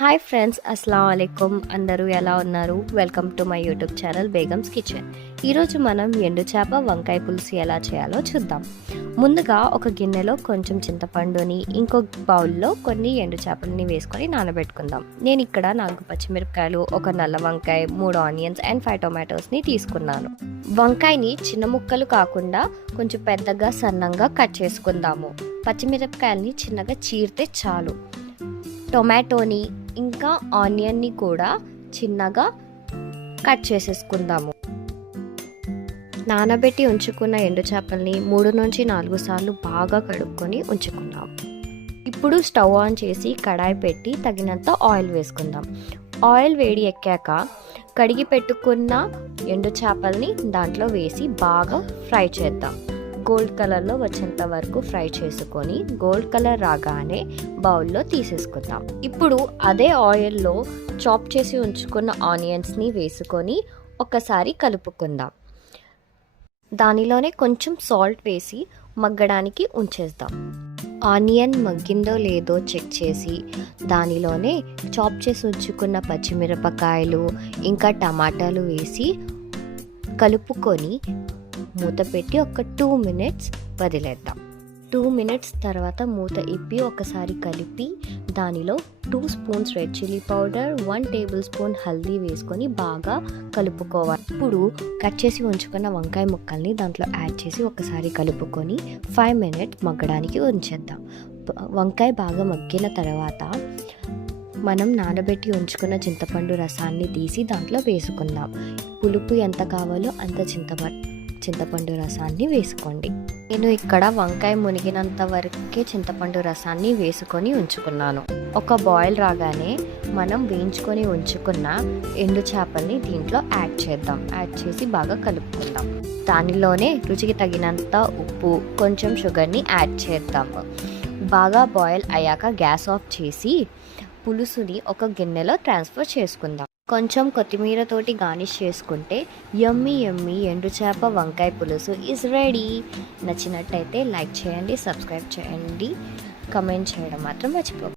Hi friends, అస్సలాము అలైకుమ్. అందరూ ఎలా ఉన్నారు? Welcome to my YouTube channel Begums kitchen. ఈరోజు మనం ఎండు చేప వంకాయ పులుసు ఎలా చేయాలో చూద్దాం. ముందుగా ఒక గిన్నెలో కొంచెం చింతపండుని, ఇంకో బౌల్లో కొన్ని ఎండు చేపలని వేసుకొని నానబెట్టుకుందాం. నేను ఇక్కడ 4 పచ్చిమిరపకాయలు, ఒక నల్ల వంకాయ, 3 ఆనియన్స్ అండ్ 5 టొమాటోస్ని తీసుకున్నాను. వంకాయని చిన్న ముక్కలు కాకుండా కొంచెం పెద్దగా సన్నంగా కట్ చేసుకుందాము. పచ్చిమిరపకాయలని చిన్నగా చీరితే చాలు. టొమాటోని ఇంకా ఆనియన్ని కూడా చిన్నగా కట్ చేసేసుకుందాము. నానబెట్టి ఉంచుకున్న ఎండు చేపల్ని 3 నుంచి 4 సార్లు బాగా కడుక్కొని ఉంచుకుందాం. ఇప్పుడు స్టవ్ ఆన్ చేసి కడాయి పెట్టి తగినంత ఆయిల్ వేసుకుందాం. ఆయిల్ వేడి ఎక్కాక కడిగి పెట్టుకున్న ఎండు చేపల్ని దాంట్లో వేసి బాగా ఫ్రై చేద్దాం. గోల్డ్ కలర్లో వచ్చేంత వరకు ఫ్రై చేసుకొని గోల్డ్ కలర్ రాగానే బౌల్లో తీసేసుకుందాం. ఇప్పుడు అదే ఆయిల్లో చాప్ చేసి ఉంచుకున్న ఆనియన్స్ని వేసుకొని ఒకసారి కలుపుకుందాం. దానిలోనే కొంచెం సాల్ట్ వేసి మగ్గడానికి ఉంచేద్దాం. ఆనియన్ మగ్గిందో లేదో చెక్ చేసి దానిలోనే చాప్ చేసి ఉంచుకున్న పచ్చిమిరపకాయలు ఇంకా టమాటాలు వేసి కలుపుకొని మూత పెట్టి ఒక 2 మినిట్స్ వదిలేద్దాం. 2 మినిట్స్ తర్వాత మూత ఇప్పి ఒకసారి కలిపి దానిలో 2 spoons red chilli powder, 1 table spoon haldi వేసుకొని బాగా కలుపుకోవాలి. ఇప్పుడు కట్ చేసి ఉంచుకున్న వంకాయ ముక్కల్ని దాంట్లో యాడ్ చేసి ఒకసారి కలుపుకొని 5 మినిట్స్ మగ్గడానికి ఉంచేద్దాం. వంకాయ బాగా మగ్గిన తర్వాత మనం నానబెట్టి ఉంచుకున్న చింతపండు రసాన్ని తీసి దాంట్లో వేసుకుందాం. పులుపు ఎంత కావాలో అంత చింతపండు రసాన్ని వేసుకోండి. నేను ఇక్కడ వంకాయ మునిగినంత వరకే చింతపండు రసాన్ని వేసుకొని ఉంచుకున్నాను. ఒక బాయిల్ రాగానే మనం వేయించుకొని ఉంచుకున్న ఎండు చేపల్ని దీంట్లో యాడ్ చేద్దాం. యాడ్ చేసి బాగా కలుపుకుందాం. దానిలోనే రుచికి తగినంత ఉప్పు, కొంచెం షుగర్ని యాడ్ చేద్దాము. బాగా బాయిల్ అయ్యాక గ్యాస్ ఆఫ్ చేసి పులుసుని ఒక గిన్నెలో ట్రాన్స్ఫర్ చేసుకుందాం. కొంచెం కొత్తిమీరతోటి గార్నిష్ చేసుకుంటే యమ్మీ ఎండు చేప వంకాయ పులుసు ఈజ్ రెడీ. నచ్చినట్టయితే లైక్ చేయండి, సబ్స్క్రైబ్ చేయండి, కమెంట్ చేయడం మాత్రం మర్చిపోకండి.